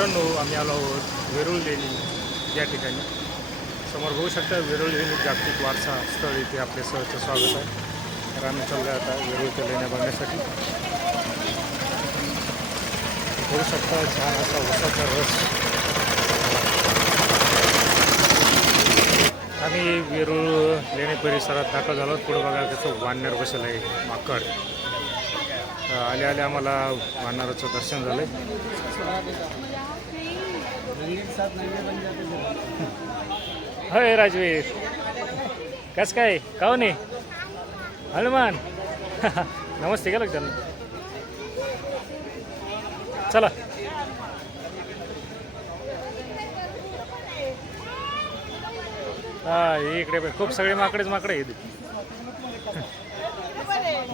मित्रांनो, आम्ही आलो आहोत वेरूळ लेणी या ठिकाणी. समोर बघू शकता वेरूळ लेणी जागतिक वारसा स्थळ, इथे आपले सहर्ष स्वागत आहे. तर आम्ही चाललो आता वेरूळच्या लेण्या बघण्यासाठी. बघू शकता छान असा उसाचा रस. आम्ही वेरूळ लेणी परिसरात दाखल झालो. पुढे बघा त्याचं वानर बसलं आहे, माकड. आले आले आम्हाला वानराचं दर्शन झालं. होय राजवीर, कस काय काऊन आहे हनुमान? नमस्ते केलं त्यांना. चला हा, इकडे पण खूप सगळे माकडेच माकडे आहेत.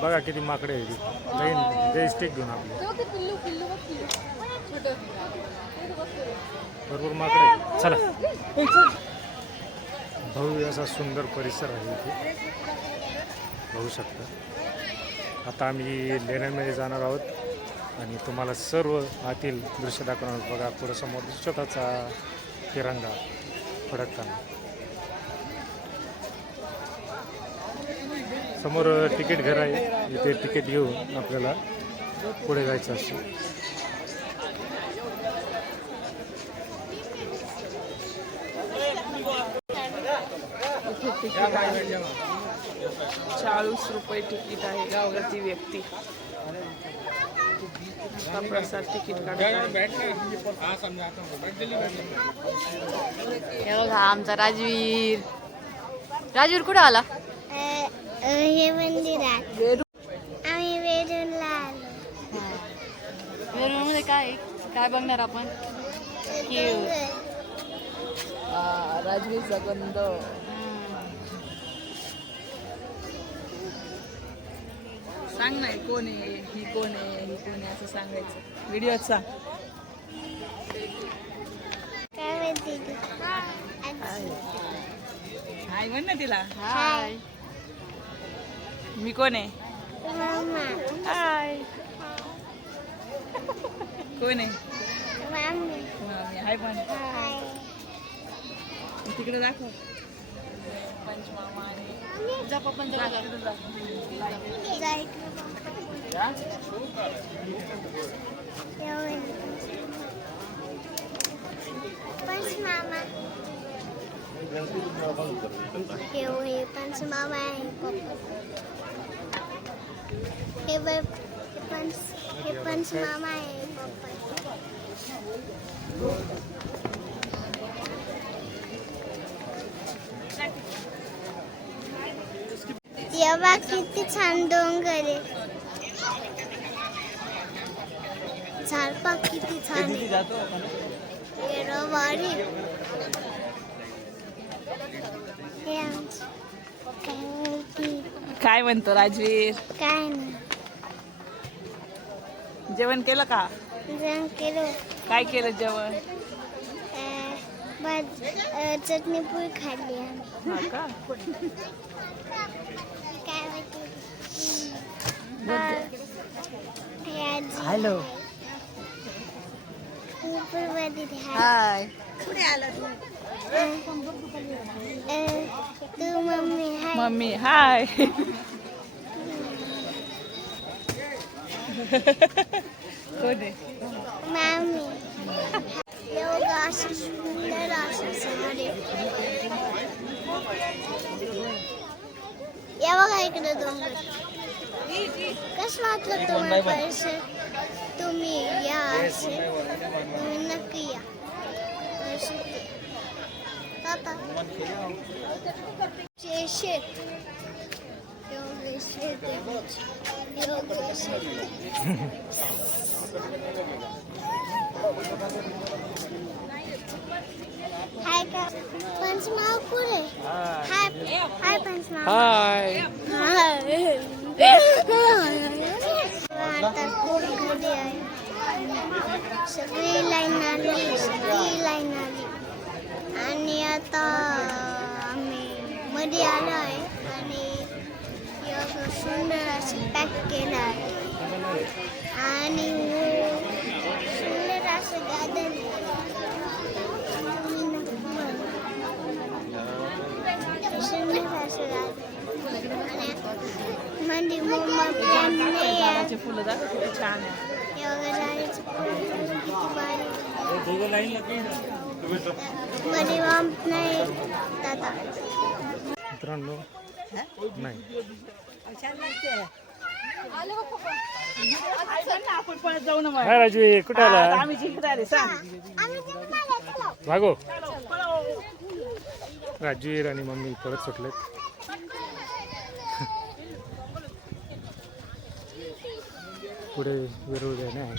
बघा किती माकडे आहेत. जय स्टिक घेऊन आपले भरपूर माकडे आहेत. चला, भव्य असा सुंदर परिसर आहे इथे, बघू शकता. आता आम्ही लेण्यांमध्ये जाणार आहोत आणि तुम्हाला सर्व आतील दृश्य दाखवणार. बघा पुढं समोर छोटासा तिरंगा फडकताना. समोर तिकीट घर आहे, इथे तिकीट घेऊन आपल्याला पुढे जायचं असतं. तिकीट आहे 40 रुपये तिकीट आहे प्रति व्यक्ती. प्रसाद तिकीट बघा आमचा राजवीर. राजवीर कुठं आला? हे मंदिरात आम्ही वेरूळला आलो. वेरूळमध्ये काय बघणार आपण? राजवीरचा गंध. सांग नाही कोण आहे, ही कोण आहे, ही कोण आहे असं सांगायचं व्हिडिओत. सांग काय माहिती हाय म्हण ना तिला. हाय. मी कोण आहे? मम्मा. हाय. कोण आहे? मम्मी. मी हाय पण. हाय. तिकडे दाखव. पंचमामा आणि जा पप्पा जा. पंचमामा. हे पंचमामा आहे. हे पंचमामा आहे पप्पा. तेव्हा किती छान डोंगर आहे. झाडपा किती छान काय म्हणतो राजवीर? काय नाही. जेवण केलं का? जेवण केलं. काय केलं जेवण? चटणी पोळी खाल्ली आम्ही. हा का? काय हॅलो. हाय. कुठे आला तू? मम्मी हाय. मम्मी हाय. कोण आहे? मम्मी. एवढं असं सुंदर असं झाड आहे. या बघा इकडे डोंगर. कसं वाटलं तुम्हाला परिसर? तुम्ही या असे, तुम्ही नक्की या. शेत हाय का पंचमाव कुठे? हाय हाय पंचमाव. हाय. आता खूप गर्दी आहे. सगळी लाईन आली आणि आता आम्ही मध्ये आलो आहे आणि एवढं सुंदर असं पॅक केलं आहे आणि सुंदर असं गार्डन जाईचे फुलं दाखव किती छान आहे. हे बघा जाळीचं फुल किती भारी. मध्ये वांप नाही दादा. मित्रांनो नाही आपण पळत जाऊ ना काय राजवीर कुठे आला आम्ही जिंकत आले सांग. आम्ही जिंकून आलो, चला. भागो राजवीर आणि मम्मी परत सुटलेत. पुढे वेरूळ जाणे आहे.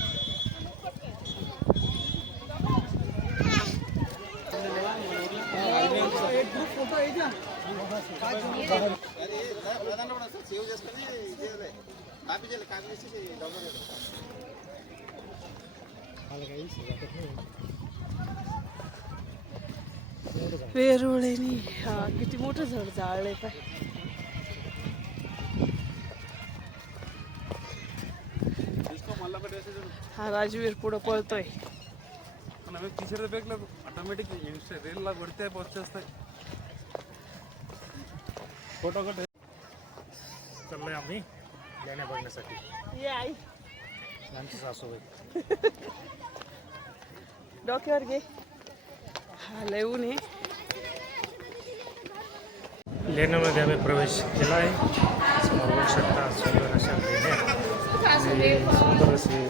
वेरुळेनी किती मोठं झाड जाळलंय पाय. हा राजवीर पुढं पळतोय. ऑटोमेटिक रेलला वरती पोहोचते असते. फोटो कट चाललोय आम्ही लेण्या बघण्यासाठी. ये आई आमची सासूबाई डोक्यावर घे. हा लय ऊन आहे. लेण्यामध्ये आम्ही प्रवेश केला आहे. समोर बघू शकता सुंदर अशा लेण्या आणि सुंदर असे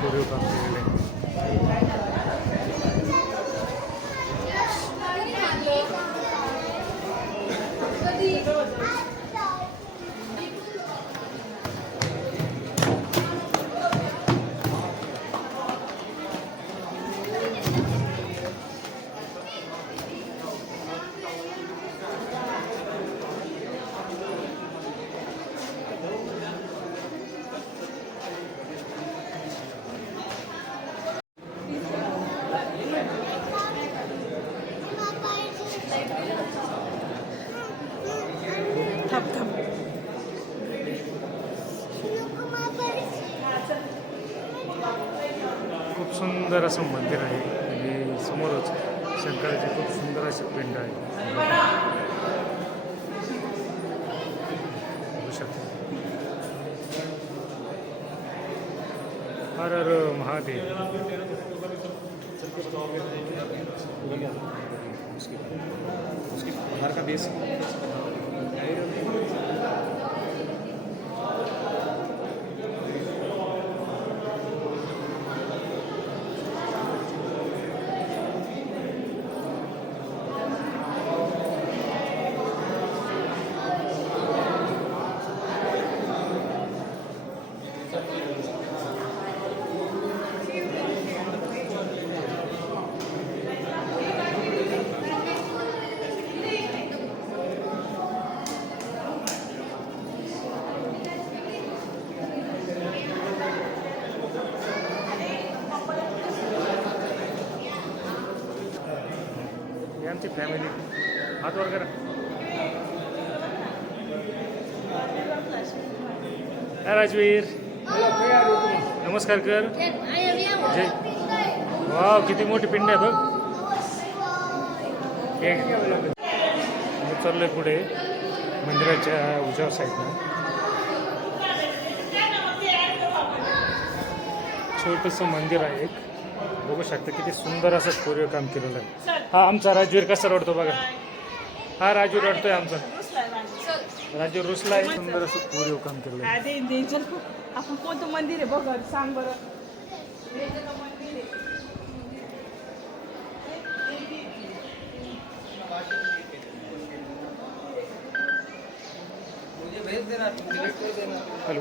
कोरीव काम केलेले आहे. थांब थांब. खूप सुंदर असं मंदिर आहे आणि समोरच शंकराची खूप सुंदर अशी पिंड आहे. बघू शकता. हर हर महादेव. घर का बेस आमची फॅमिली. हात वर करा. काय राजवीर नमस्कार कर. जय. वाव किती मोठी पिंड आहे बघ. मी चाललोय पुढे मंदिराच्या उजव्या साईडला. छोटंसं मंदिर आहे एक. बघू शकता किती सुंदर असं कोरीव काम केलेलं आहे. हा आमचा राजवीर कसा रडतो बघा. हा राजवीर रडतोय आमचा. राजवीर रुसला आहे. सुंदर असं कोरीव काम केलेलं आहे. आपण कोणतं मंदिर आहे बघ सांग बरं. हॅलो.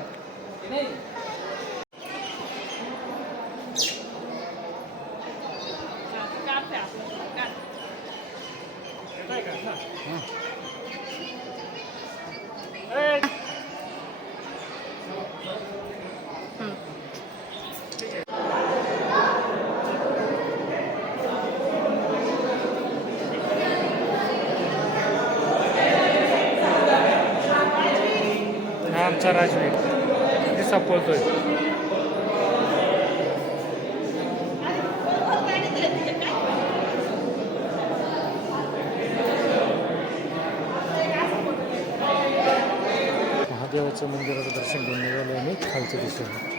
हा आमचा राजवीर किती सापडतोय. देवाचं मंदिराचं दर्शन घेऊन निघालो आम्ही खालच्या दिशेने.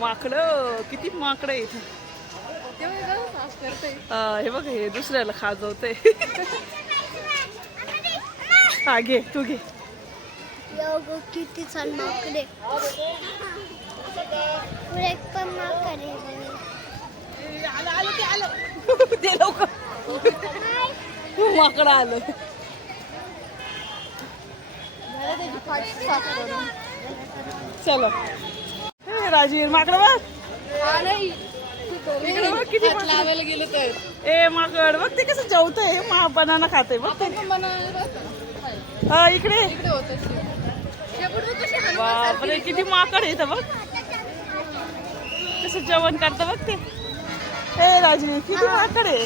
माकडं किती माकडं आहे इथे. हे बघ हे दुसऱ्याला खाजवते. हा घे तू घे. किती छान माकडे पुढे पण माकडे आलं ते आलं ते लवकर माकडं आलं. चलो हे राजीव माकडं बघ. इकडे बघ किती लावायला गेलं तर ए माकड बघ ते कसं जेवतंय. बनाना खाते बघ ते. हा इकडे बापरे किती माकड येतं बघ कसं जेवण करतं बघ ते. हे राजीव किती माकड आहे.